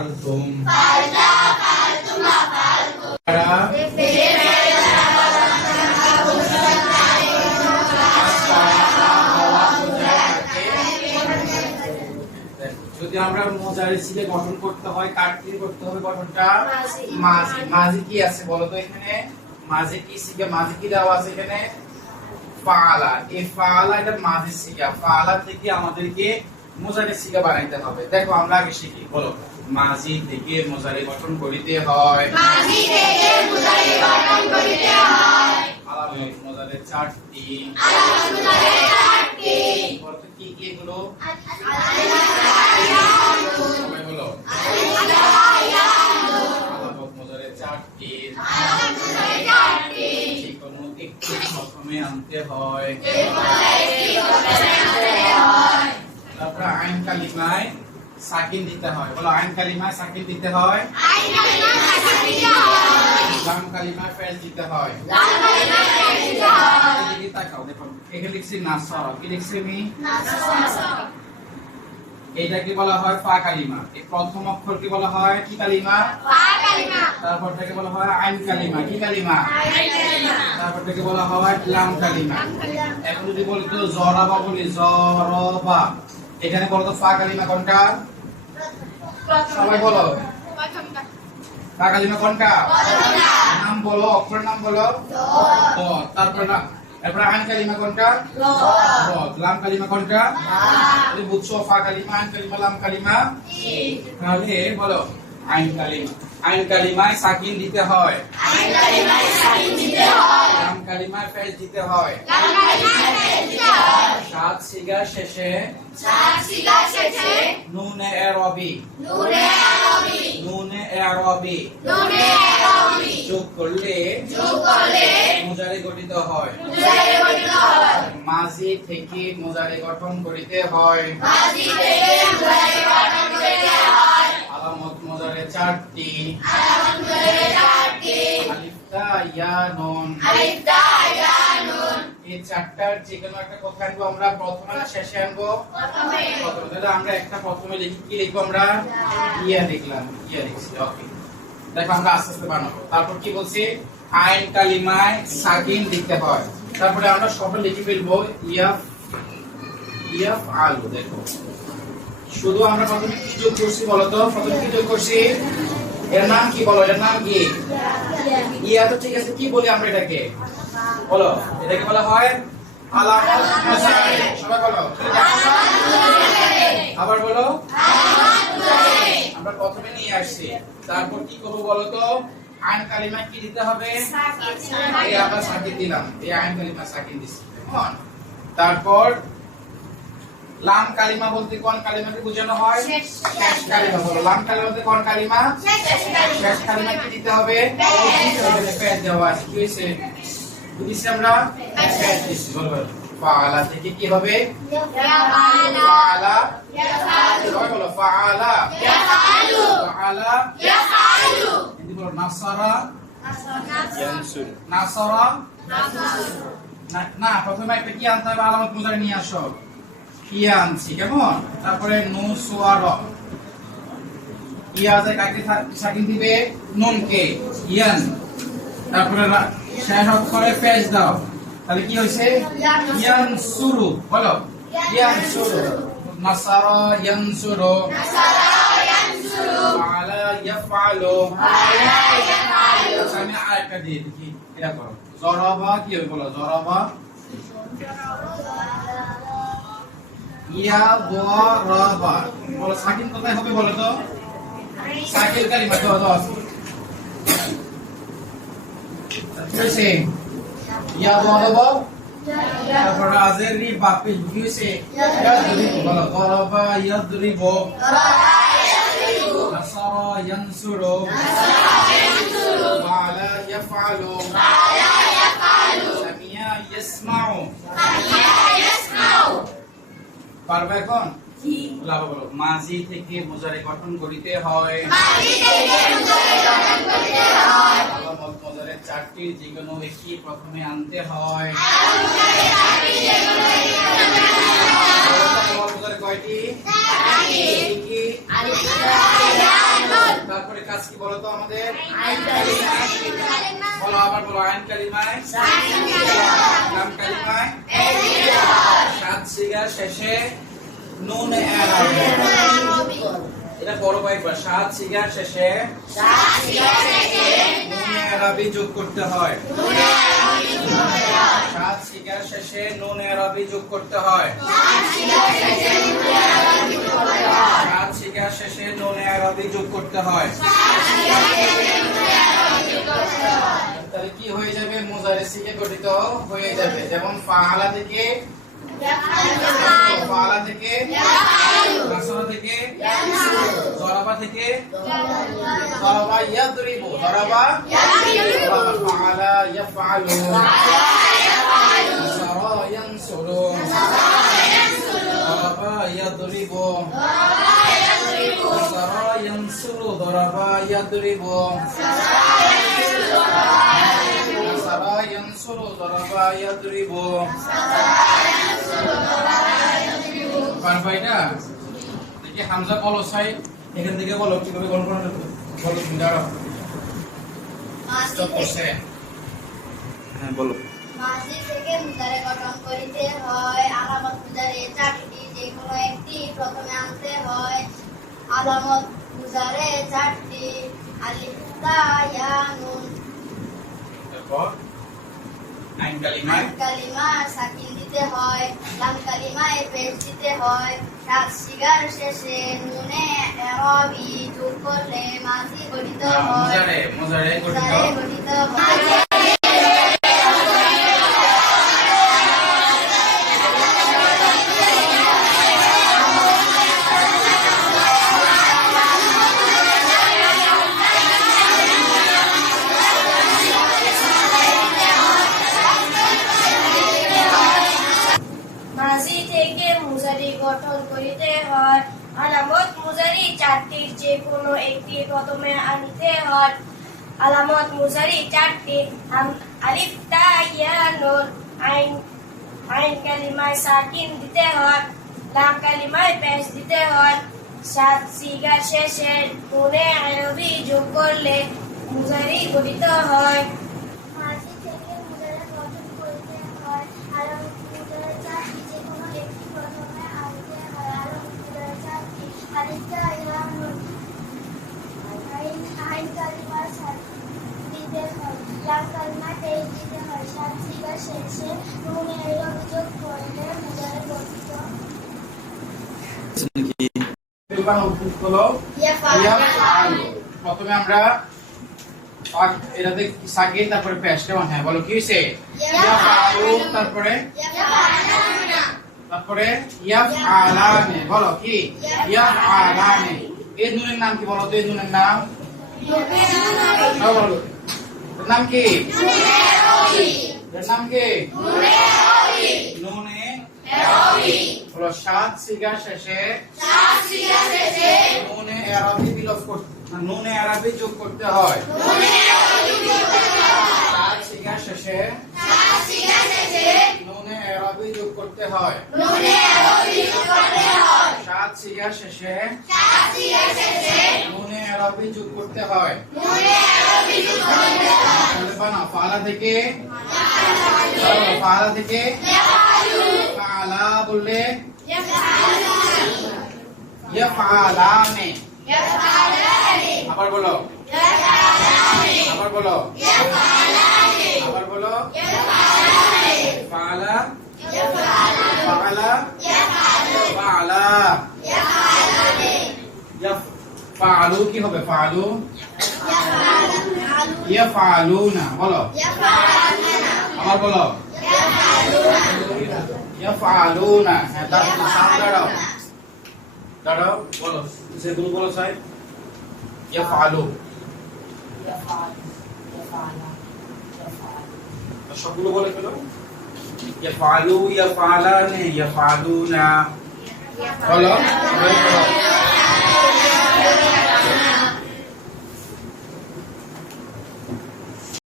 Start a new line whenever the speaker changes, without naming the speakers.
ফালতুম
فعلنا فعلتم فعلتم
তারা যদি আমরা মোজারি সিলে গঠন করতে হয় কার দিয়ে করতে হবে গঠনটা
মাঝি।
মাঝি মাঝি কি আছে বলো তো এখানে মাঝি কি সিগা মাঝি কি দেওয়া আছে এখানে ফালা এই ফালা এটা মাঝি সিগা ফালা থেকে আমাদেরকে মোজারি সিগা বানাইতে হবে দেখো আমরা আগে শিখি বলো মাঝি থেকে মোজারি গঠন করিতে হয়।
মাঝি থেকে মুজারি গঠন করিতে হয়।
আলামত চারটি।
আলামত মুজারি চারটি।
বলতো কি কি এগুলো? সবাই বলো আলামত মোজারের চারটি।
মুজারি চারটি
যে কোনো একটি প্রথমে আনতে হয় তারপর আইন কালিমায় সাকিন দিতে হয়। বলো আইন কালিমায় সাকিন দিতে হয়?
আইন কালিমা দিতে হয়।
লাম কালিমায় ফেজ দিতে হয়।
লাল কালিমা দিতে হয়।
এদিকে তাকাও দেখো এখানে লিখছি নাসর। কি লিখছি আমি?
নাসর।
এটা কি বলা হয়? ফা কালিমা। এই প্রথম অক্ষর কি বলা হয়? কি কালিমা?
ফা কালিমা।
তারপর থেকে বলা হয় আইন কালিমা। কি কালিমা?
আইন কালিমা।
তারপর থেকে বলা হয় লাম কালিমা। এখন যদি বলি তো জরাবা বলি জরবা। এখানে বলো তো ফা কালিমা কোনটা? সবাই বলো। ফা কালিমা কোনটা? নাম বলো অক্ষরের নাম বলো। তারপর না এরপর আইন কালিমা কোনটা? লাম কালিমা কোনটা? বুঝছ ফা কালিমা আইন কালিমা লাম কালিমা তাহলে বলো। আইন কালিমা। আইন কালিমায় সাকিন দিতে হয়।
আইন কালিমা সাকিন দিতে হয়।
লাম কালিমায় ফেজ দিতে হয়।
লাল কালিমা দিতে হয়।
সাত সিগার শেষে
সাত শেষে
নুনে এরবি।
নূরে আরবি
নুনে এরবি।
নূরে আরবি
যোগ করলে
যোগ করলে
মোজারে গঠিত হয়।
মুজারি গঠিত হয়।
মাঝি থেকে মোজারে গঠন করিতে হয়।
মাঝি থেকে মুজারি গঠন করিতে হয়।
আলামত মোজারে চারটি। ইয়া এই চারটার যে কোনো একটা কথা আনব আমরা প্রথমে শেষে আনব।
প্রথমে।
আমরা একটা প্রথমে লিখি কি লিখব আমরা? ইয়া লিখলাম ইয়া লিখছি ওকে দেখো আমরা আস্তে আস্তে বানাবো। তারপর কি বলছি? আইন কালিমায় সাকিন দিতে হয়। তারপরে আমরা সব লিখে ফেলব ইয়াফ ইয়াফ আলু দেখো। শুধু আমরা প্রথমে কি যোগ করছি বলতো? প্রথমে কি যোগ করছি? এর নাম কি বলো? এর নাম কি? ইয়া তো ঠিক আছে কি বলি আমরা এটাকে? বলো এটাকে বলা হয় আলামত সবাই বলো আবার বলো আমরা প্রথমে নিয়ে আসছি। তারপর কি করব বলো তো আইন কালিমা কি দিতে হবে? আমরা সাকিন দিলাম। এই আইন কালিমা সাকিন দিচ্ছি তারপর লাম কালিমা বলতে কোন কালিমাকে বোঝানো হয়?
শেষ।
কালিমা। বলো। লাম কালিমা বলতে কোন কালিমা?
শেষ কালিমা।
কি দিতে হবে? দেওয়া আছে। কি হয়েছে? বুঝিস আমরা।
পেশ
দিচ্ছি বলো। ফাআলা থেকে কি হবে? ফাআলা। সবাই বলো ফাআলা। ফাআলা। হিন্দি বলো নাসারা।
নাসারা।
না না প্রথমে একটা কি আনতে হবে? আলামত মুজারে নিয়ে আসো। ইয়া আনছি কেমন? তারপরে নু সুয়ার ইয়া আছে কাকে সাকিন দিবে? নুনকে। ইয়ান। তারপরে রা- শেষ অক্ষরে পেজ দাও। তাহলে কি হয়েছে? ইয়ান সুরু বলো। ইয়ান সুরু। নাসারা ইয়ান সুরু।
নাসারা ইয়ানসুরু
ফাআলা ইয়াফআলু
ওয়ালা ইয়াফালু।
আচ্ছা, আমি আরেকটা দিয়ে দেখি। এটা করো। জরাবা কি হবে বলো? জরাবা? ইয়া দাও হয়েছে ইয়া দরাবা তারপর আজের রি বাপি কি হয়েছে ইয়াদরিবু বলো। দরাবা ইয়াদরিবু নাসারা ইয়ানসুরু। ইয়াফআলু পারবে এখন? মাঝি থেকে মোজারে গঠন করিতে হয়।
মাঝি থেকে মুজারি গঠন করিতে
মোজারে চারটি যে কোনো একটি প্রথমে আনতে হয়। কয়টি? কি কি?
আলিফ তা
কাজ কি বলতো আমাদের? বলো আবার বলো আইন কালিমায়। লাম কালিমায়। সাত সিগার শেষে নুন এটা বড় কয়েকবার। সাত সিগার শেষে নুন যোগ করতে হয়। সাত শিকার শেষে নুন এরাবি যোগ করতে হয়। সাত শিকার শেষে নুন এরাবি যোগ করতে হয়। তাহলে কি হয়ে যাবে? মুজারে সিকে গঠিত হয়ে যাবে। যেমন ফাআলা থেকে ফাআলা থেকে নাসরা থেকে জরাবা থেকে জরাবা ইয়াদরিবু জরাবা জরাবা ফাআলা ইয়াফআলু নাসরা ইয়ানসুরু জরাবা ইয়াদরিবু নাসরা ইয়ানসুরু জরাবা ইয়াদরিবু নাসরা ইয়ানসুরু জরাবা ইয়াদরিবু পারবা এটা দেখি হামজা বলো সাই। এখান থেকে বলো কীভাবে গণ করা যাবে? বলো তুমি দাঁড়াও। হ্যাঁ বলো।
মাঝি থেকে মুজারে গঠন করিতে হয় আলামত মুজারে চারটি যে কোনো একটি প্রথমে আনতে হয়। আলামত মুজারে চারটি আলিফ তা ইয়া নুন।
তারপর নাইন কালিমায়
কালিমা সাকিন দিতে হয় লাম কালিমায় পেশ দিতে হয়। সাত শিগার শেষে নুনে এরবি যোগ করলে মাঝি গঠিত হয়
মুজারে মুজারে গঠিত
হয়।
প্রথমে আনিতে হয় আলামত মুজারি চারটি আম- আলিফ তা ইয়া নুন আইন আইন কালিমায় সাকিন দিতে হয় লাম কালিমায় পেশ দিতে হয় সাত সিগার শেষে নুনে আরবি যোগ করলে মুজারি গঠিত হয়
মাঝি থেকে মুদ্রা গঠন করতে হয় আরব মুদ্রা চারটি যে কোনো একটি প্রথমে আনতে হয় আরব মুদ্রা চারটি আরেকটা ইরানুন আইন আইন কালিমার সাথে দিতে হয় লাল কালিমা তেল দিতে হয় সাত সিগা শেষে নুনে এর অভিযোগ করলে মুদ্রা গঠিত
বিলবান উদ্ভিদ হলো ইয়াফআলু প্রথমে আমরা পাক এটাতে সাকিন তারপরে পেশটা হ্যাঁ বলো কি হইছে? ইয়াফআলু তারপরে? তারপরে ইয়াফআলানে বলো কি? ইয়াফআলানে এই নুনের নাম কি বলো তো? এই নুনের নাম? হ্যাঁ, বলো। এর নাম কি? এর নাম কি? নুনে হলো সাত সিগা শেষে নুনে আরবি বিলোপ করতে নুনে আরবি যোগ করতে হয়। সাত সিগা শেষে নুনে আরবি যোগ করতে হয়। সাত সিগা শেষে নুনে আরবি যোগ করতে হয়। তাহলে বানাও ফালা থেকে ফালা থেকে ফালা বললে ইয়াফআলানে আবার বলো আবার বলো আবার বলো ফালা ফালা ফালা ফালু কি হবে ফালু ইয়াফআলুনা বলো আবার বলো ইয়াফআলুনা হ্যাঁ তারপর সামনে দাঁড়াও দাঁড়াও বলো। যেগুলো বলো সাহেব। ইয়াফআলু। সবগুলো বলে ফেলো। ইয়াফআলু ইয়াফআলানে ইয়াফআলুনা। বলো।